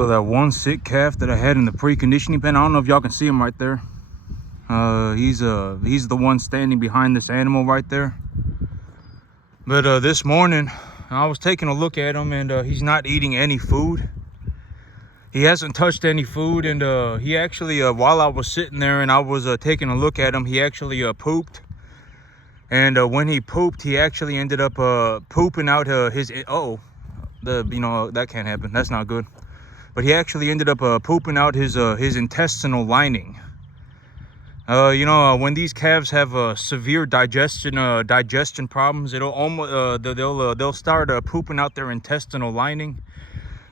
So that one sick calf that I had in the preconditioning pen, I don't know if y'all can see him right there. He's the one standing behind this animal right there. But this morning I was taking a look at him, and he's not eating any food. He hasn't touched any food, and he actually, while I was sitting there and I was taking a look at him, he actually pooped. And when he pooped, he actually ended up pooping out his that can't happen. That's not good. But he actually ended up pooping out his intestinal lining. When these calves have severe digestion problems, it'll almost they'll start pooping out their intestinal lining.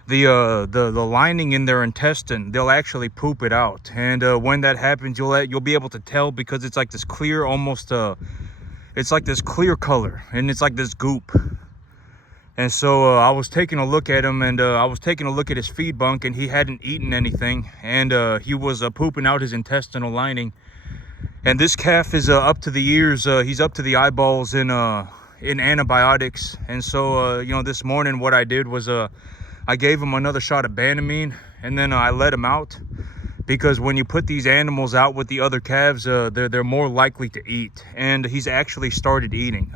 The lining in their intestine, they'll actually poop it out. And when that happens, you'll be able to tell, because it's like this clear, almost it's like this clear color, and it's like this goop. And so I was taking a look at him, and I was taking a look at his feed bunk, and he hadn't eaten anything, and he was pooping out his intestinal lining. And this calf is up to the ears, he's up to the eyeballs in antibiotics. And so this morning what I did was I gave him another shot of Banamine, and then I let him out, because when you put these animals out with the other calves, they're more likely to eat. And he's actually started eating.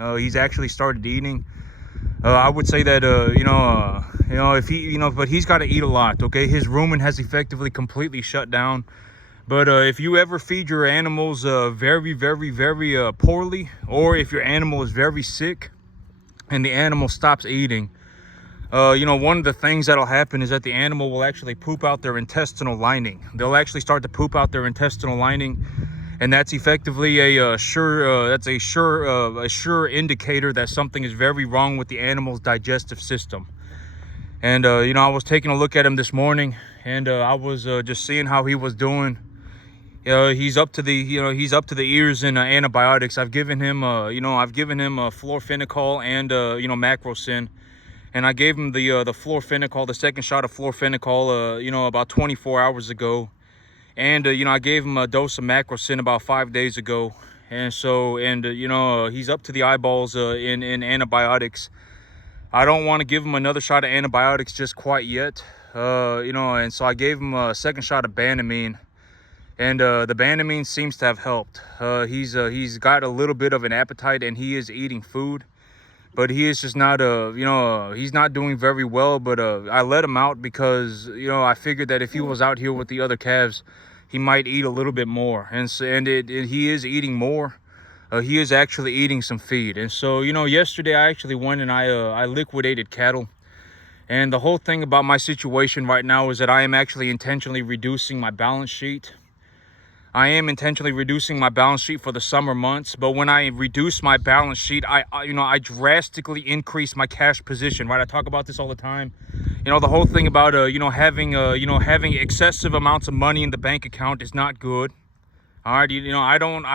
I would say that if he but he's got to eat a lot. Okay, his rumen has effectively completely shut down. But if you ever feed your animals very, very, very poorly, or if your animal is very sick and the animal stops eating, one of the things that'll happen is that the animal will actually poop out their intestinal lining. They'll actually start to poop out their intestinal lining, and that's effectively a sure indicator that something is very wrong with the animal's digestive system. And I was taking a look at him this morning, and I was just seeing how he was doing. He's up to the ears in antibiotics. I've given him fluorophenical and macrocin. And I gave him the fluorophenical, the second shot of fluorophenical, about 24 hours ago. And, I gave him a dose of macrocin about 5 days ago. And so, he's up to the eyeballs in antibiotics. I don't want to give him another shot of antibiotics just quite yet. And so I gave him a second shot of Banamine. And the Banamine seems to have helped. He's got a little bit of an appetite, and he is eating food. But he is just not, he's not doing very well. But I let him out because, I figured that if he was out here with the other calves, he might eat a little bit more. And he is eating more. He is actually eating some feed. And so, yesterday I actually went and I liquidated cattle. And the whole thing about my situation right now is that I am actually intentionally reducing my balance sheet. I am intentionally reducing my balance sheet for the summer months, but when I reduce my balance sheet, I drastically increase my cash position, right? I talk about this all the time. The whole thing about having excessive amounts of money in the bank account is not good. All right, I don't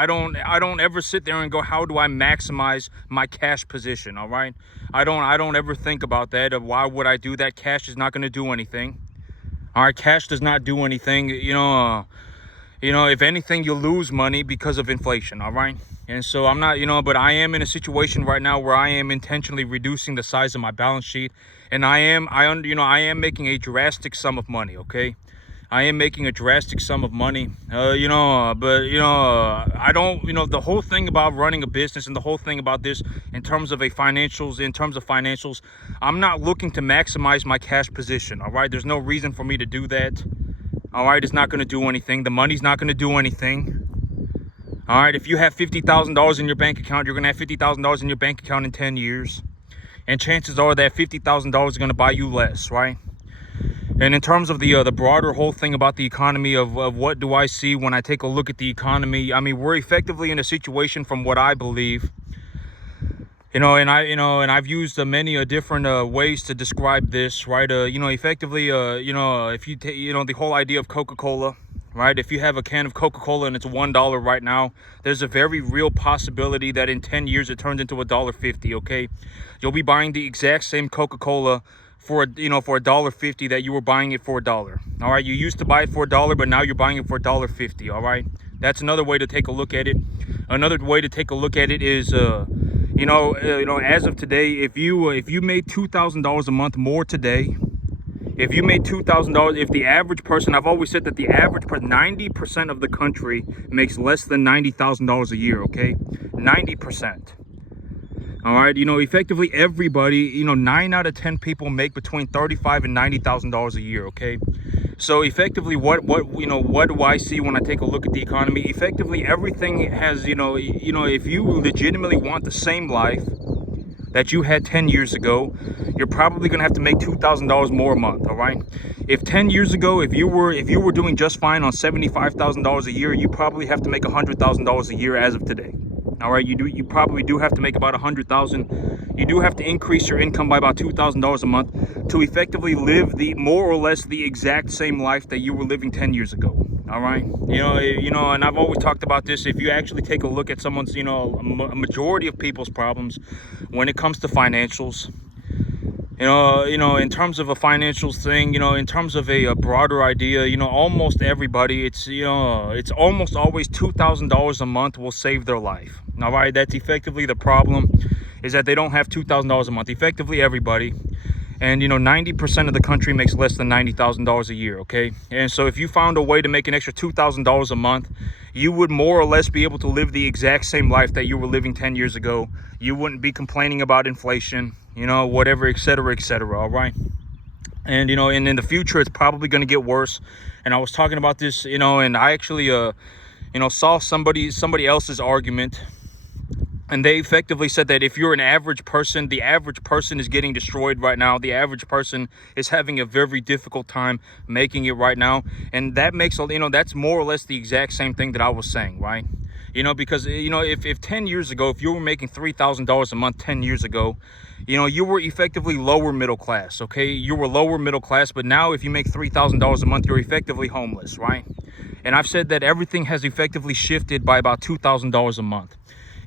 ever sit there and go, how do I maximize my cash position? All right, I don't ever think about that. Of why would I do that? Cash is not going to do anything. All right, cash does not do anything. If anything, you'll lose money because of inflation, all right? And so I'm not, but I am in a situation right now where I am intentionally reducing the size of my balance sheet, and I am making a drastic sum of money, okay? I am making a drastic sum of money, I don't, the whole thing about running a business and the whole thing about this in terms of financials, I'm not looking to maximize my cash position, all right? There's no reason for me to do that. All right, it's not going to do anything. The money's not going to do anything. All right, if you have $50,000 in your bank account, you're going to have $50,000 in your bank account in 10 years. And chances are that $50,000 is going to buy you less, right? And in terms of the broader whole thing about the economy of what do I see when I take a look at the economy, I mean, we're effectively in a situation, from what I believe, and I've used many different ways to describe this, right? Effectively, if you take, the whole idea of Coca-Cola, right? If you have a can of Coca-Cola and it's $1 right now, there's a very real possibility that in 10 years it turns into $1.50. Okay, you'll be buying the exact same Coca-Cola for $1.50 that you were buying it for $1. All right, you used to buy it for $1, but now you're buying it for $1.50. All right, that's another way to take a look at it. Another way to take a look at it is as of today, if you made $2,000 a month more today, If you made $2,000, if the average person, I've always said that the average person, 90% of the country makes less than $90,000 a year, okay? 90%. All right, effectively everybody, 9 out of 10 people make between $35,000 and $90,000 a year, okay? So effectively, what do I see when I take a look at the economy? Effectively, everything has, if you legitimately want the same life that you had 10 years ago, you're probably gonna have to make $2,000 more a month. All right, if 10 years ago, if you were doing just fine on $75,000 a year, you probably have to make $100,000 a year as of today. All right, you probably do have to make about 100,000. You do have to increase your income by about $2,000 a month to effectively live the more or less the exact same life that you were living 10 years ago. All right, and I've always talked about this. If you actually take a look at someone's, a majority of people's problems when it comes to financials, in terms of a financials thing, in terms of a broader idea, almost everybody, it's almost always $2,000 a month will save their life. All right, that's effectively the problem, is that they don't have $2,000 a month. Effectively everybody. And 90% of the country makes less than $90,000 a year, okay? And so if you found a way to make an extra $2,000 a month, you would more or less be able to live the exact same life that you were living 10 years ago. You wouldn't be complaining about inflation, whatever, et cetera, all right? And and in the future it's probably going to get worse. And I was talking about this, and I actually saw somebody else's argument. And they effectively said that if you're an average person, the average person is getting destroyed right now. The average person is having a very difficult time making it right now. And that makes, that's more or less the exact same thing that I was saying, right? Because, if 10 years ago, if you were making $3,000 a month 10 years ago, you were effectively lower middle class, okay? You were lower middle class, but now if you make $3,000 a month, you're effectively homeless, right? And I've said that everything has effectively shifted by about $2,000 a month.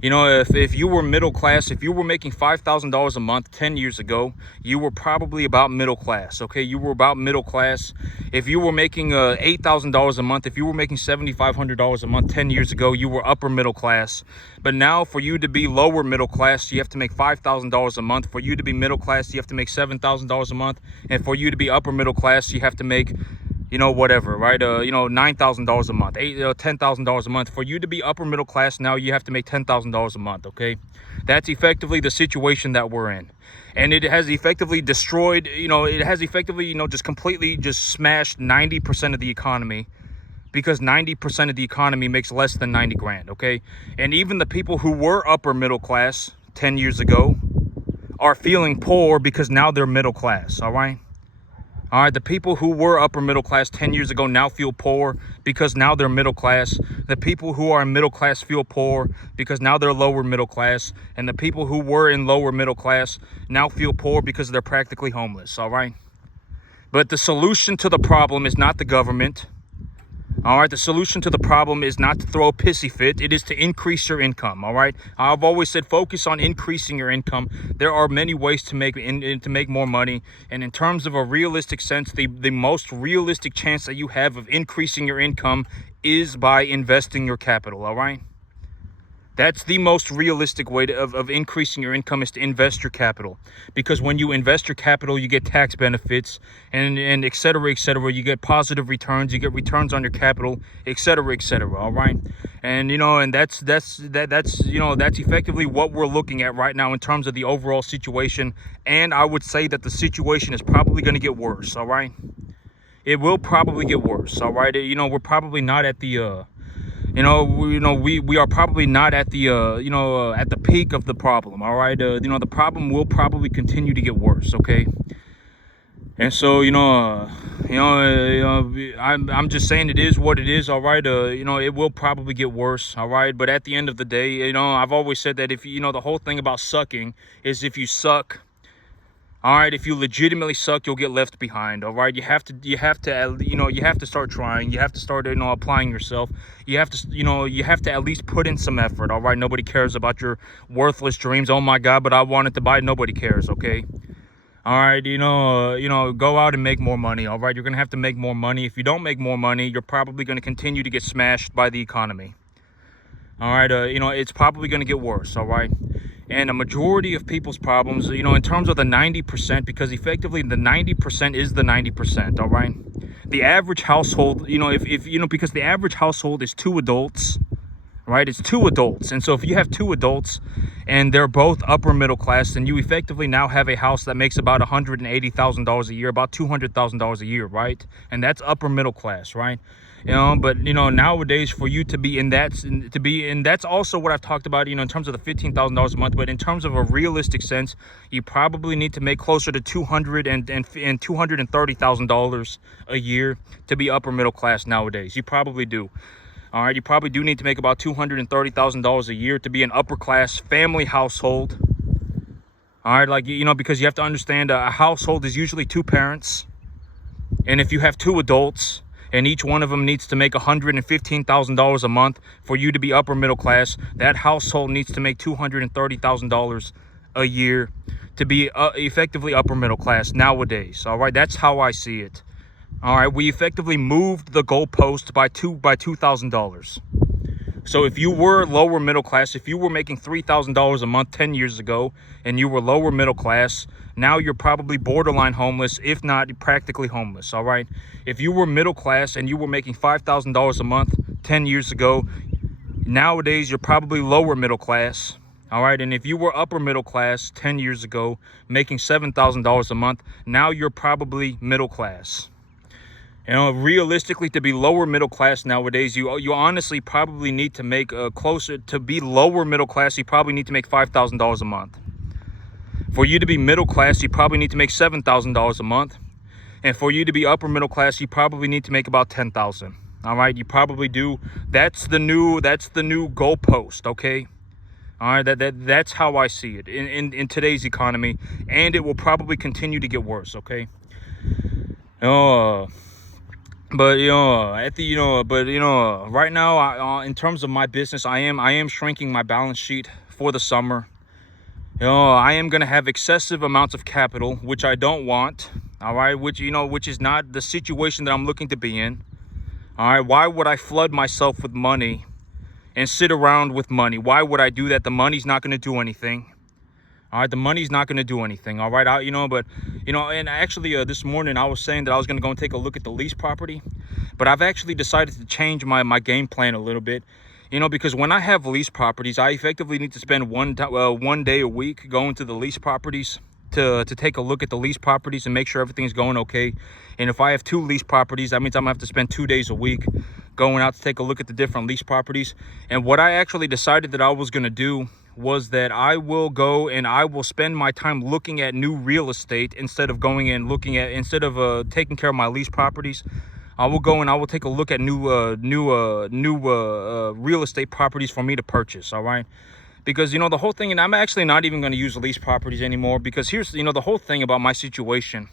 If you were middle class, if you were making $5,000 a month 10 years ago, you were probably about middle class, okay? You were about middle class. If you were making $8,000 a month, if you were making $7,500 a month 10 years ago, you were upper middle class. But now for you to be lower middle class, you have to make $5,000 a month. For you to be middle class, you have to make $7,000 a month. And for you to be upper middle class, you have to make whatever, right? $9,000 a month, $10,000 a month. For you to be upper middle class, now you have to make $10,000 a month, okay? That's effectively the situation that we're in. And it has effectively destroyed, just completely just smashed 90% of the economy, because 90% of the economy makes less than 90 grand, okay? And even the people who were upper middle class 10 years ago are feeling poor because now they're middle class, all right? All right, the people who were upper middle class 10 years ago now feel poor because now they're middle class. The people who are in middle class feel poor because now they're lower middle class. And the people who were in lower middle class now feel poor because they're practically homeless, all right? But the solution to the problem is not the government. All right, the solution to the problem is not to throw a pissy fit. It is to increase your income, all right? I've always said focus on increasing your income. There are many ways to make more money. And in terms of a realistic sense, the most realistic chance that you have of increasing your income is by investing your capital, all right? That's the most realistic way of increasing your income, is to invest your capital. Because when you invest your capital, you get tax benefits and et cetera, you get positive returns, you get returns on your capital, et cetera, all right? And, and that's effectively what we're looking at right now in terms of the overall situation. And I would say that the situation is probably going to get worse, all right? It will probably get worse, all right? We're probably not at the... we are probably not at the at the peak of the problem, all right? The problem will probably continue to get worse, okay? And so I'm just saying it is what it is, all right? It will probably get worse, all right? But at the end of the day, I've always said that if the whole thing about sucking is, if you suck, all right, if you legitimately suck, you'll get left behind, all right? You have to start trying. You have to start, applying yourself. You have to at least put in some effort, all right? Nobody cares about your worthless dreams. Oh my God, but I wanted to buy. Nobody cares, okay? All right, go out and make more money, all right? You're going to have to make more money. If you don't make more money, you're probably going to continue to get smashed by the economy. All right, it's probably going to get worse. All right. And a majority of people's problems, in terms of the 90%, because effectively the 90% is the 90%. All right. The average household, because the average household is two adults, right? It's two adults. And so if you have two adults and they're both upper middle class, then you effectively now have a house that makes about $180,000 a year, about $200,000 a year, right? And that's upper middle class, right? But nowadays, for you to be in that, that's also what I've talked about, in terms of the $15,000 a month. But in terms of a realistic sense, you probably need to make closer to $230,000 a year to be upper middle class nowadays. You probably do. All right, you probably do need to make about $230,000 a year to be an upper class family household. All right, because you have to understand a household is usually two parents. And if you have two adults and each one of them needs to make $115,000 a month for you to be upper middle class, that household needs to make $230,000 a year to be effectively upper middle class nowadays. All right, that's how I see it. All right, we effectively moved the goalpost by $2,000. So if you were lower middle class, if you were making $3,000 a month 10 years ago and you were lower middle class, now you're probably borderline homeless, if not practically homeless. All right. If you were middle class and you were making $5,000 a month 10 years ago, nowadays you're probably lower middle class. All right. And if you were upper middle class 10 years ago, making $7,000 a month, now you're probably middle class. Realistically, to be lower middle class nowadays, you honestly probably need to make closer to be lower middle class. You probably need to make $5,000 a month. For you to be middle class, you probably need to make $7,000 a month. And for you to be upper middle class, you probably need to make about $10,000. All right, you probably do. That's the new goalpost. Okay. All right, that's how I see it in today's economy, and it will probably continue to get worse. Okay. But right now, in terms of my business, I am shrinking my balance sheet for the summer. I am gonna have excessive amounts of capital, which I don't want. All right, which is not the situation that I'm looking to be in. All right, why would I flood myself with money and sit around with money? Why would I do that? The money's not gonna do anything. All right, the money's not going to do anything. All right, and actually this morning I was saying that I was going to go and take a look at the lease property, but I've actually decided to change my game plan a little bit, because when I have lease properties, I effectively need to spend one day a week going to the lease properties to take a look at the lease properties and make sure everything's going okay. And if I have two lease properties, that means I'm going to have to spend 2 days a week going out to take a look at the different lease properties. And what I actually decided that I was going to do was that I will go and I will spend my time looking at new real estate instead of taking care of my lease properties. I will go and I will take a look at new real estate properties for me to purchase. All right, because the whole thing, and I'm actually not even going to use lease properties anymore, because here's the whole thing about my situation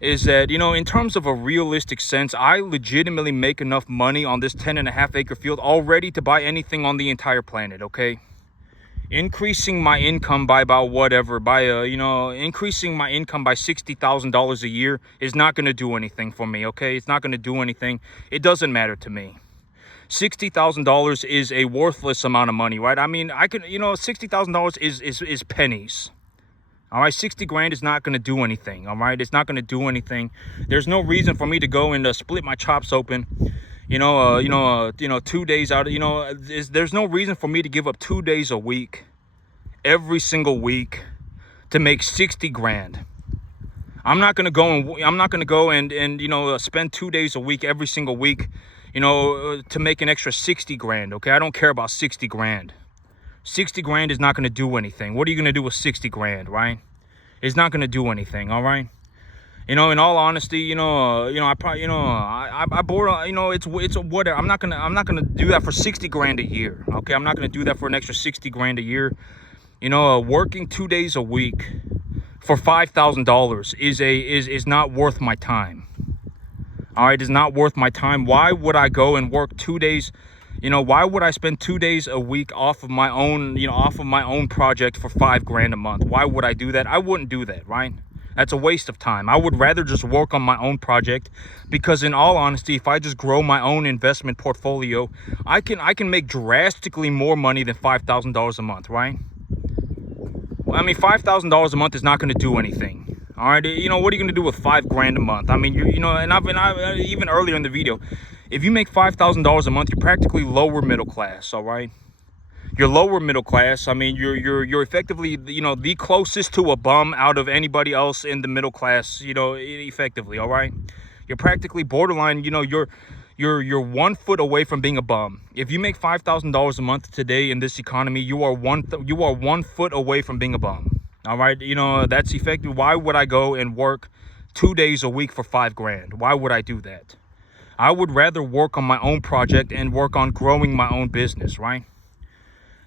is that in terms of a realistic sense, I legitimately make enough money on this 10.5 acre field already to buy anything on the entire planet. Okay. Increasing my income by about increasing my income by $60,000 a year is not going to do anything for me. Okay, it's not going to do anything. It doesn't matter to me. $60,000 is a worthless amount of money, right? I mean, $60,000 is pennies. All right, 60 grand is not going to do anything. All right, it's not going to do anything. There's no reason for me to go and split my chops open. 2 days out, there's no reason for me to give up 2 days a week, every single week, to make 60 grand. I'm not going to go and spend 2 days a week, every single week, to make an extra 60 grand. Okay. I don't care about 60 grand. 60 grand is not going to do anything. What are you going to do with 60 grand? Right. It's not going to do anything. All right. In all honesty, I probably, I bought, it's whatever. I'm not gonna do that for 60 grand a year. Okay, I'm not gonna do that for an extra 60 grand a year. Working 2 days a week for $5,000 is not worth my time. All right, it's not worth my time. Why would I go and work 2 days? Why would I spend 2 days a week off of my own project for $5 grand a month? Why would I do that? I wouldn't do that, right? That's a waste of time. I would rather just work on my own project, because in all honesty, if I just grow my own investment portfolio, I can make drastically more money than $5,000 a month, right? I mean, $5,000 a month is not going to do anything. All right, you know, what are you going to do with $5,000 a month? I mean, you know, and I even earlier in the video, if you make $5,000 a month, you're practically lower middle class. All right, you're lower middle class. I mean, you're effectively, you know, the closest to a bum out of anybody else in the middle class. You know, effectively. All right, you're practically borderline. You know, you're 1 foot away from being a bum. If you make $5,000 a month today in this economy, you are 1 foot away from being a bum. All right, you know, that's effective. Why would I go and work 2 days a week for $5,000? Why would I do that? I would rather work on my own project and work on growing my own business, right?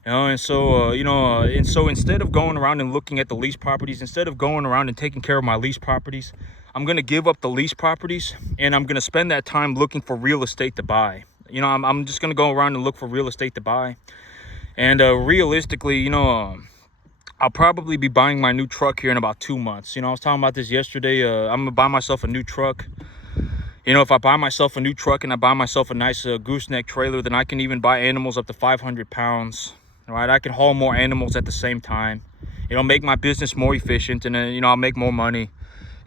You know, and so and so instead of going around and looking at the lease properties, instead of going around and taking care of my lease properties, I'm going to give up the lease properties, and I'm going to spend that time looking for real estate to buy. You know, I'm just going to go around and look for real estate to buy. And realistically, you know, I'll probably be buying my new truck here in about 2 months. You know, I was talking about this yesterday. I'm going to buy myself a new truck. You know, if I buy myself a new truck and I buy myself a nice gooseneck trailer, then I can even buy animals up to 500 pounds. All right, I can haul more animals at the same time. It'll make my business more efficient, and then, you know, I'll make more money.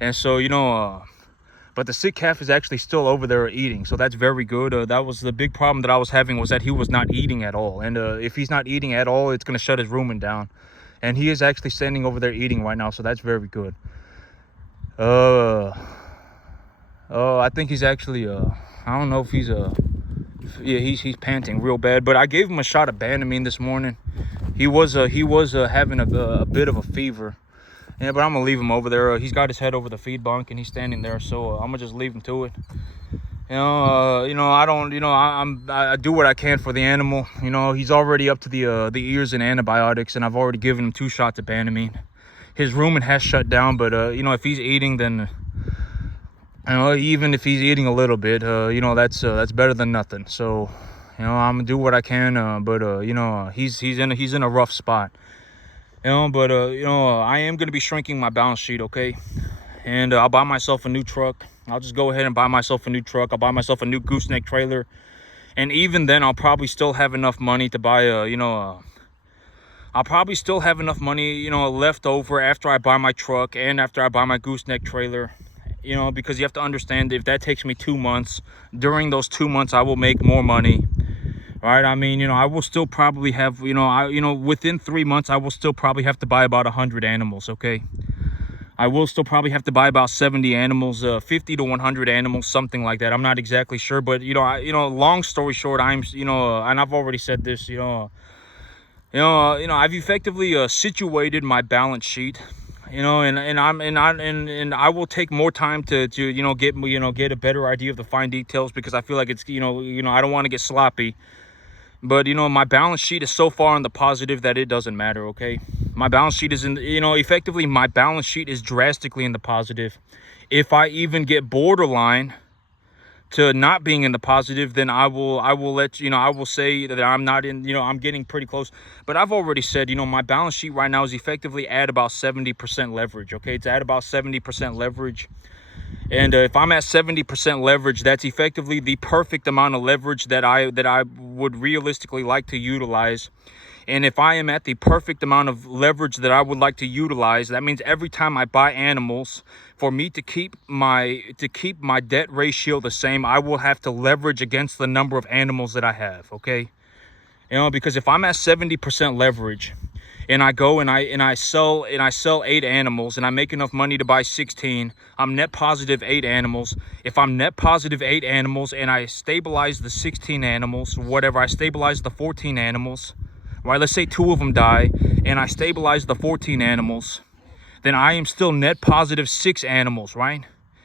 And so, you know, but the sick calf is actually still over there eating, so that's very good. That was the big problem that I was having, was that he was not eating at all. And if he's not eating at all, it's going to shut his rumen down. And he is actually standing over there eating right now, so that's very good. I think he's actually, I don't know if he's, yeah, he's panting real bad. But I gave him a shot of Banamine this morning. He was having a bit of a fever. Yeah, but I'm gonna leave him over there. He's got his head over the feed bunk and he's standing there, so I'm gonna just leave him to it. You know, I don't, you know, I do what I can for the animal. You know, he's already up to the ears in antibiotics, and I've already given him 2 shots of Banamine. His rumen has shut down, but you know, if he's eating, then, you know, even if he's eating a little bit, you know, that's better than nothing. So, you know, I'm gonna do what I can, but you know, he's in a rough spot. You know, but you know, I am gonna be shrinking my balance sheet, okay? And I'll buy myself a new truck. I'll just go ahead and buy myself a new truck. I'll buy myself a new gooseneck trailer, and even then, I'll probably still have enough money to buy I'll probably still have enough money, you know, left over after I buy my truck and after I buy my gooseneck trailer. You know, because you have to understand, if that takes me 2 months, during those 2 months, I will make more money. Right? I mean, you know, I will still probably have, you know, within 3 months, I will still probably have to buy about 100 animals, okay? I will still probably have to buy about 70 animals, 50 to 100 animals, something like that. I'm not exactly sure, but, you know, long story short, and I've already said this, I've effectively situated my balance sheet. You know, and I will take more time to get a better idea of the fine details, because I feel like it's, you know, I don't want to get sloppy. But, you know, my balance sheet is so far on the positive that it doesn't matter, okay? My balance sheet is effectively my balance sheet is drastically in the positive. If I even get borderline to not being in the positive, then I will let you know, I will say that I'm not in, you know, I'm getting pretty close. But I've already said, you know, my balance sheet right now is effectively at about 70% leverage, okay? It's at about 70% leverage. And if I'm at 70% leverage, that's effectively the perfect amount of leverage that I would realistically like to utilize. And if I am at the perfect amount of leverage that I would like to utilize, that means every time I buy animals, for me to keep my debt ratio the same, I will have to leverage against the number of animals that I have, okay? You know, because if I'm at 70% leverage, and I go and I sell 8 animals, and I make enough money to buy 16, I'm net positive 8 animals. If I'm net positive 8 animals and I stabilize the 16 animals, whatever, I stabilize the 14 animals, right? Let's say 2 of them die, and I stabilize the 14 animals, then I am still net positive 6 animals, right?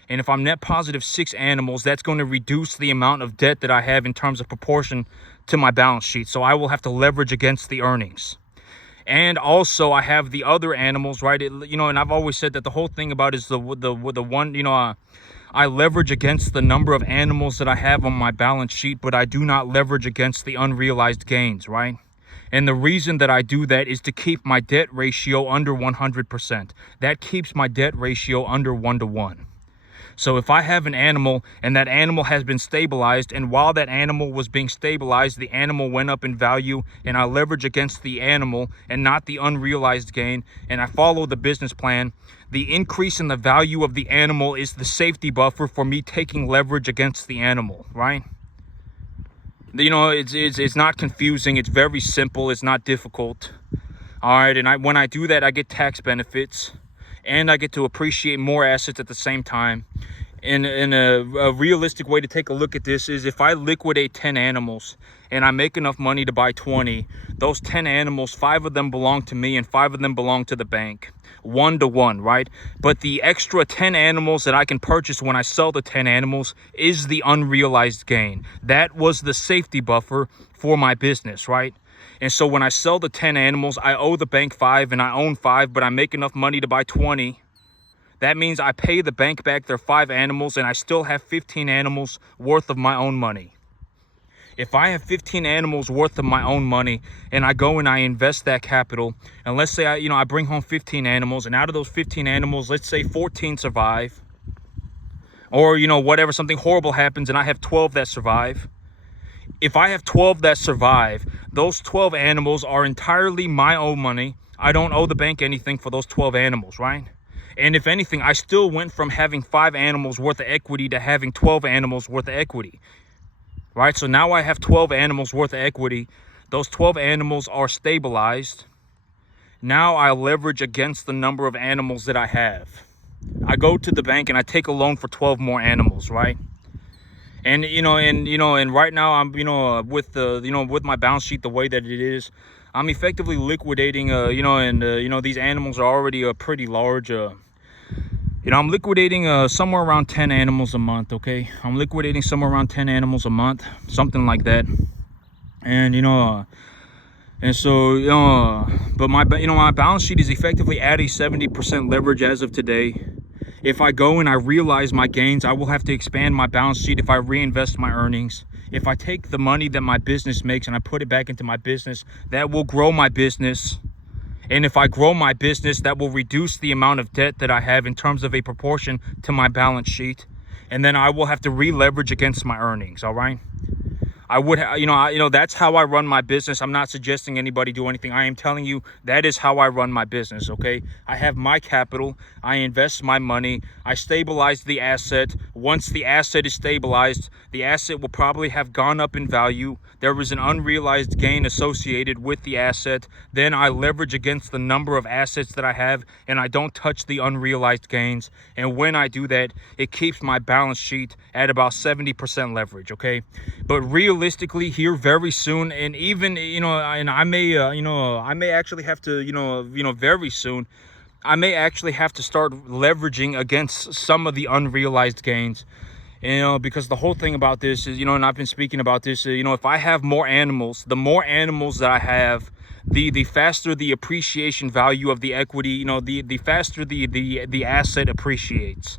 And if I'm net positive 6 animals, that's going to reduce the amount of debt that I have in terms of proportion to my balance sheet. So I will have to leverage against the earnings. And also, I have the other animals, right? You know, and I've always said that the whole thing about is the one, you know, I leverage against the number of animals that I have on my balance sheet, but I do not leverage against the unrealized gains, right? And the reason that I do that is to keep my debt ratio under 100%. That keeps my debt ratio under 1-to-1. So if I have an animal and that animal has been stabilized, and while that animal was being stabilized, the animal went up in value, and I leverage against the animal and not the unrealized gain, and I follow the business plan, the increase in the value of the animal is the safety buffer for me taking leverage against the animal, right? You know, it's not confusing. It's very simple. It's not difficult. All right, and when I do that, I get tax benefits, and I get to appreciate more assets at the same time. And a realistic way to take a look at this is if I liquidate 10 animals and I make enough money to buy 20, those 10 animals, 5 of them belong to me and 5 of them belong to the bank. 1-to-1, right? But the extra 10 animals that I can purchase when I sell the 10 animals is the unrealized gain. That was the safety buffer for my business, right? And so when I sell the 10 animals, I owe the bank 5 and I own 5, but I make enough money to buy 20. That means I pay the bank back their 5 animals and I still have 15 animals worth of my own money. If I have 15 animals worth of my own money and I go and I invest that capital, and let's say I bring home 15 animals, and out of those 15 animals, let's say 14 survive, or whatever, something horrible happens and I have 12 that survive. If I have 12 that survive, those 12 animals are entirely my own money. I don't owe the bank anything for those 12 animals, right? And if anything, I still went from having 5 animals worth of equity to having 12 animals worth of equity, right? So now I have 12 animals worth of equity. Those 12 animals are stabilized. Now I leverage against the number of animals that I have. I go to the bank and I take a loan for 12 more animals, right? And right now I'm with my balance sheet the way that it is, I'm effectively liquidating these animals are already pretty large. I'm liquidating somewhere around 10 animals a month. Okay, I'm liquidating somewhere around 10 animals a month, something like that. And but my balance sheet is effectively at a 70% leverage as of today. If I go and I realize my gains, I will have to expand my balance sheet if I reinvest my earnings. If I take the money that my business makes and I put it back into my business, that will grow my business. And if I grow my business, that will reduce the amount of debt that I have in terms of a proportion to my balance sheet. And then I will have to re-leverage against my earnings, all right? I would, that's how I run my business. I'm not suggesting anybody do anything. I am telling you that is how I run my business, okay? I have my capital. I invest my money. I stabilize the asset. Once the asset is stabilized, the asset will probably have gone up in value. There is an unrealized gain associated with the asset. Then I leverage against the number of assets that I have, and I don't touch the unrealized gains. And when I do that, it keeps my balance sheet at about 70% leverage, okay? But realistically here very soon, and even and I may actually have to very soon I may actually have to start leveraging against some of the unrealized gains, because the whole thing about this is, and I've been speaking about this, if I have more animals, the more animals that I have, the faster the appreciation value of the equity, the faster the asset appreciates.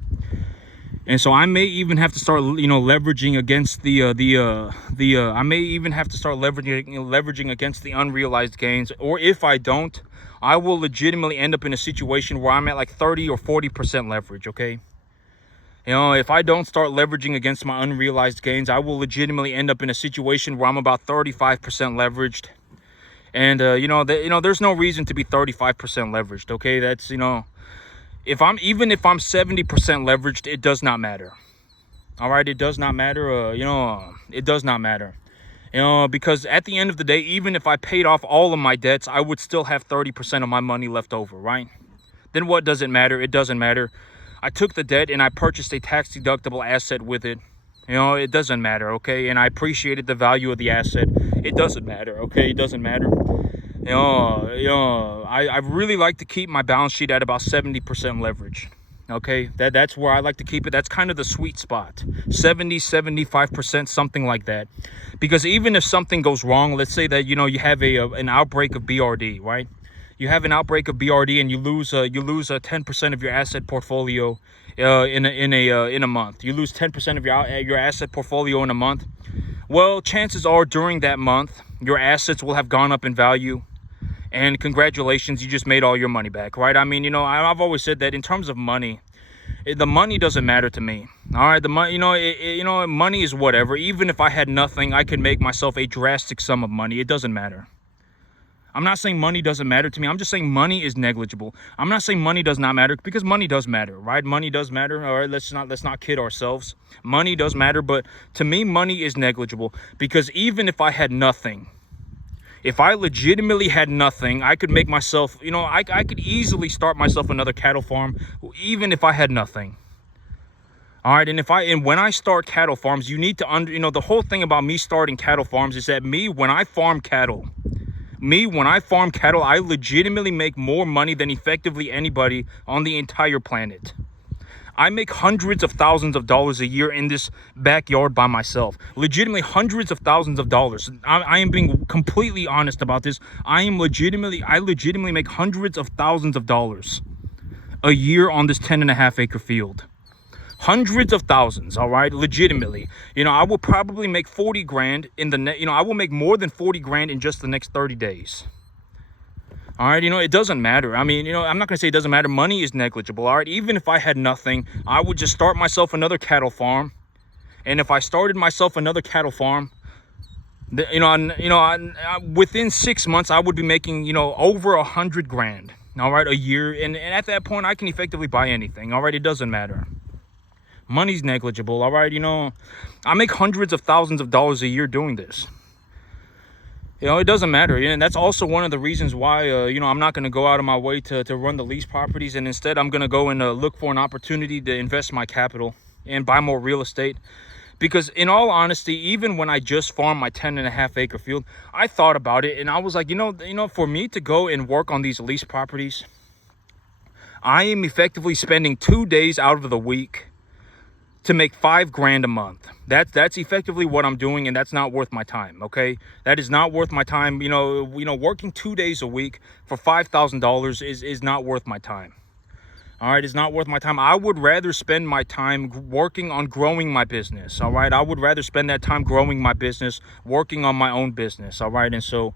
And so I may even have to start, leveraging against I may even have to start leveraging against the unrealized gains. Or if I don't, I will legitimately end up in a situation where I'm at like 30 or 40% leverage, okay? If I don't start leveraging against my unrealized gains, I will legitimately end up in a situation where I'm about 35% leveraged. And, there's no reason to be 35% leveraged, okay? That's, even if I'm 70% leveraged, it does not matter. All right, it does not matter. It does not matter. Because at the end of the day, even if I paid off all of my debts, I would still have 30% of my money left over, right? Then what does it matter? It doesn't matter. I took the debt and I purchased a tax deductible asset with it. It doesn't matter, okay? And I appreciated the value of the asset. It doesn't matter, okay? It doesn't matter. I really like to keep my balance sheet at about 70% leverage. Okay, that's where I like to keep it. That's kind of the sweet spot, 75%, something like that. Because even if something goes wrong, let's say that you have an outbreak of BRD, right? You have an outbreak of BRD and you lose 10% of your asset portfolio in a month. You lose 10% of your asset portfolio in a month. Well, chances are during that month, your assets will have gone up in value. And congratulations, you just made all your money back, right? I mean, I've always said that in terms of money, the money doesn't matter to me. All right, the money, money is whatever. Even if I had nothing, I could make myself a drastic sum of money. It doesn't matter. I'm not saying money doesn't matter to me. I'm just saying money is negligible. I'm not saying money does not matter, because money does matter, right? Money does matter. All right, let's not kid ourselves. Money does matter, but to me, money is negligible, because even if I had nothing, if I legitimately had nothing, I could make myself, I could easily start myself another cattle farm, even if I had nothing. All right, and when I start cattle farms, you need to the whole thing about me starting cattle farms is that when I farm cattle, I legitimately make more money than effectively anybody on the entire planet. I make hundreds of thousands of dollars a year in this backyard by myself. Legitimately hundreds of thousands of dollars. I am being completely honest about this. I legitimately make hundreds of thousands of dollars a year on this 10.5-acre field. Hundreds of thousands, all right, legitimately. I will probably make 40 grand I will make more than 40 grand in just the next 30 days. All right, it doesn't matter. I mean, I'm not going to say it doesn't matter. Money is negligible, all right? Even if I had nothing, I would just start myself another cattle farm. And if I started myself another cattle farm, within 6 months, I would be making, over 100 grand, all right, a year. And at that point, I can effectively buy anything, all right? It doesn't matter. Money's negligible, all right? I make hundreds of thousands of dollars a year doing this. It doesn't matter. And that's also one of the reasons why, I'm not going to go out of my way to run the lease properties. And instead, I'm going to go and look for an opportunity to invest my capital and buy more real estate. Because in all honesty, even when I just farmed my 10.5-acre field, I thought about it. And I was like, for me to go and work on these lease properties, I am effectively spending 2 days out of the week to make 5 grand a month. That's effectively what I'm doing, and that's not worth my time. Okay, that is not worth my time. Working 2 days a week for $5,000 is not worth my time. All right, it's not worth my time. I would rather spend my time working on growing my business. All right, I would rather spend that time growing my business, working on my own business. All right, and so,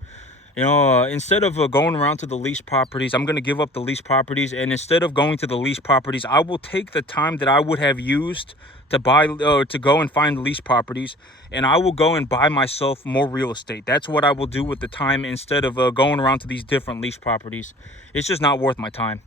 instead of going around to the lease properties, I'm going to give up the lease properties. And instead of going to the lease properties, I will take the time that I would have used to go and find lease properties, and I will go and buy myself more real estate. That's what I will do with the time, instead of going around to these different lease properties. It's just not worth my time.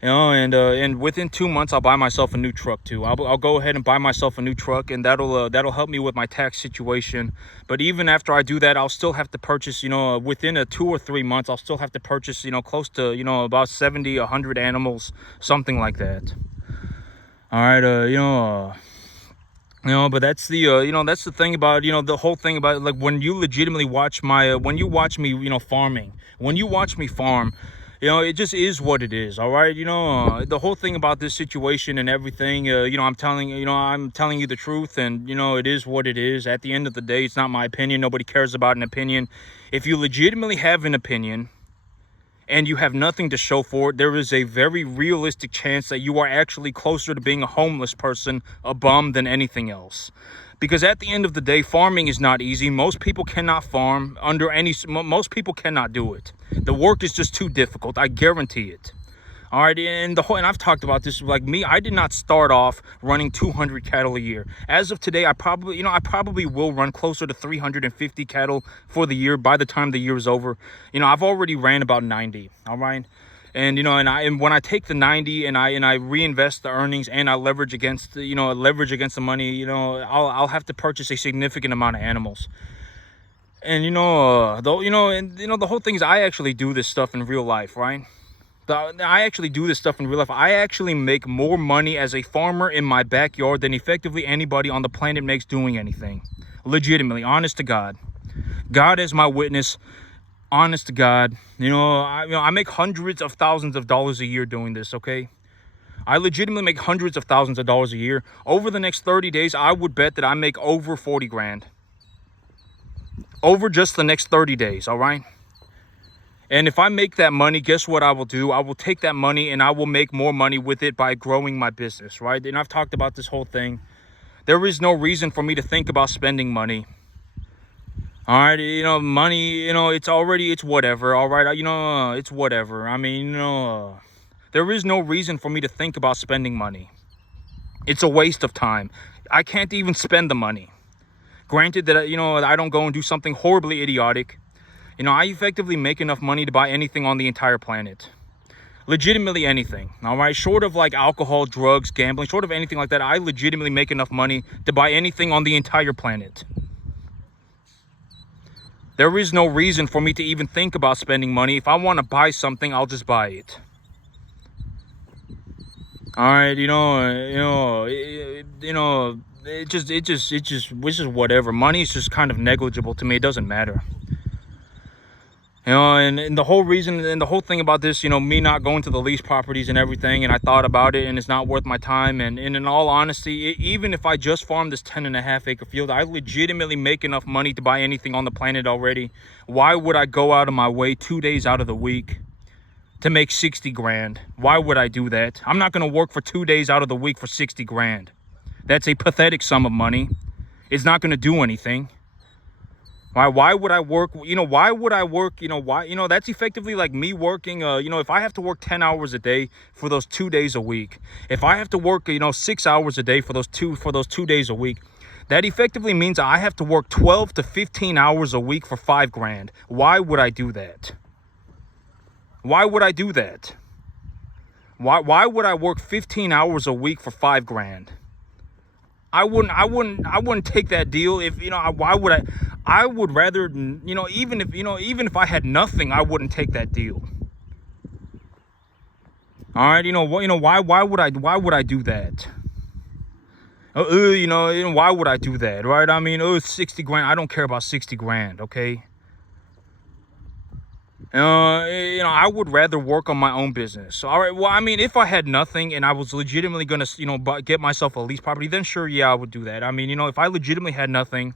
And within 2 months, I'll buy myself a new truck too. I'll go ahead and buy myself a new truck, and that'll help me with my tax situation. But even after I do that, I'll still have to purchase, within 2 or 3 months, I'll still have to purchase, close to, about 70, 100 animals, something like that. All right, but that's that's the thing about, the whole thing about, like, when you legitimately watch when you watch me, farming, when you watch me farm, it just is what it is. All right, the whole thing about this situation and everything, I'm telling you the truth, and it is what it is. At the end of the day, it's not my opinion. Nobody cares about an opinion. If you legitimately have an opinion and you have nothing to show for it, there is a very realistic chance that you are actually closer to being a homeless person, a bum, than anything else. Because at the end of the day, farming is not easy. Most people cannot farm most people cannot do it. The work is just too difficult. I guarantee it. All right, and I've talked about this. Like me, I did not start off running 200 cattle a year. As of today, I probably will run closer to 350 cattle for the year by the time the year is over. I've already ran about 90. All right, and and when I take the 90 and I reinvest the earnings and I leverage against the money, I'll have to purchase a significant amount of animals. And the whole thing is, I actually do this stuff in real life, right? I actually do this stuff in real life. I actually make more money as a farmer in my backyard than effectively anybody on the planet makes doing anything. Legitimately, honest to God. God is my witness. Honest to God. I make hundreds of thousands of dollars a year doing this, okay? I legitimately make hundreds of thousands of dollars a year. Over the next 30 days, I would bet that I make over 40 grand. Over just the next 30 days, all right? And if I make that money, guess what I will do? I will take that money and I will make more money with it by growing my business, right? And I've talked about this whole thing. There is no reason for me to think about spending money. All right, money, it's whatever. All right, it's whatever. I mean, there is no reason for me to think about spending money. It's a waste of time. I can't even spend the money. Granted that, I don't go and do something horribly idiotic. I effectively make enough money to buy anything on the entire planet. Legitimately anything. All right, short of like alcohol, drugs, gambling, short of anything like that, I legitimately make enough money to buy anything on the entire planet. There is no reason for me to even think about spending money. If I want to buy something, I'll just buy it. All right, it's just whatever. Money is just kind of negligible to me. It doesn't matter. And the whole reason and the whole thing about this, me not going to the lease properties and everything, and I thought about it and it's not worth my time. And in all honesty, even if I just farm this 10.5 acre field, I legitimately make enough money to buy anything on the planet already. Why would I go out of my way 2 days out of the week to make 60 grand? Why would I do that? I'm not going to work for 2 days out of the week for 60 grand. That's a pathetic sum of money. It's not going to do anything. Why would I work? Why would I work? That's effectively like me working, if I have to work 10 hours a day for those 2 days a week, if I have to work, 6 hours a day for those 2 days a week, that effectively means I have to work 12 to 15 hours a week for 5 grand. Why would I do that? Why would I do that? Why would I work 15 hours a week for 5 grand? I wouldn't take that deal. If why would I would rather, even if I had nothing, I wouldn't take that deal. All right, why would I do that? Why would I do that? Right? I mean, it's 60 grand. I don't care about 60 grand, okay? I would rather work on my own business. So, all right, well, I mean, if I had nothing and I was legitimately gonna, get myself a lease property, then sure, yeah, I would do that. I mean, if I legitimately had nothing,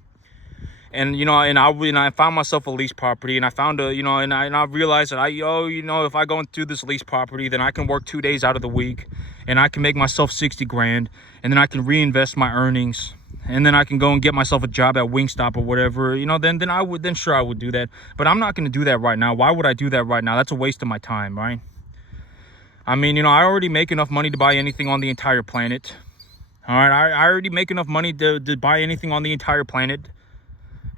and I found myself a lease property, and I found and I realized that if I go into this lease property, then I can work 2 days out of the week, and I can make myself 60 grand, and then I can reinvest my earnings. And then I can go and get myself a job at Wingstop or whatever, then sure I would do that. But I'm not going to do that right now. Why would I do that right now? That's a waste of my time, right? I mean, I already make enough money to buy anything on the entire planet. All right, I already make enough money to buy anything on the entire planet.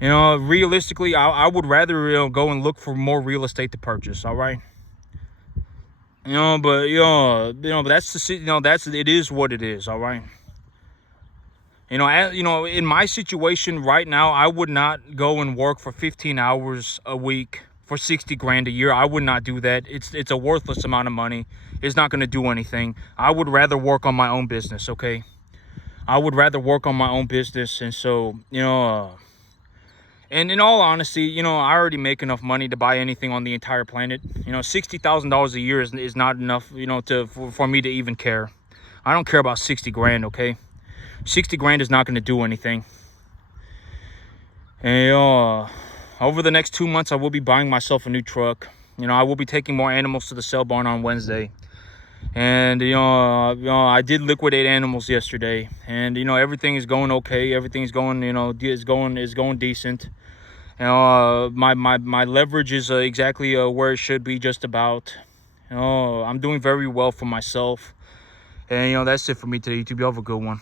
Realistically, I would rather go and look for more real estate to purchase. All right. But that's it is what it is. All right. In my situation right now, I would not go and work for 15 hours a week for 60 grand a year. I would not do that. It's a worthless amount of money. It's not going to do anything. I would rather work on my own business, okay? I would rather work on my own business. And so, and in all honesty, I already make enough money to buy anything on the entire planet. $60,000 a year is not enough, for me to even care. I don't care about 60 grand, okay? 60 grand is not going to do anything. And over the next 2 months, I will be buying myself a new truck. I will be taking more animals to the sale barn on Wednesday. And I did liquidate animals yesterday, and everything is going okay. Everything's going is going decent. My leverage is exactly where it should be, just about. I'm doing very well for myself. And that's it for me today, YouTube. You have a good one.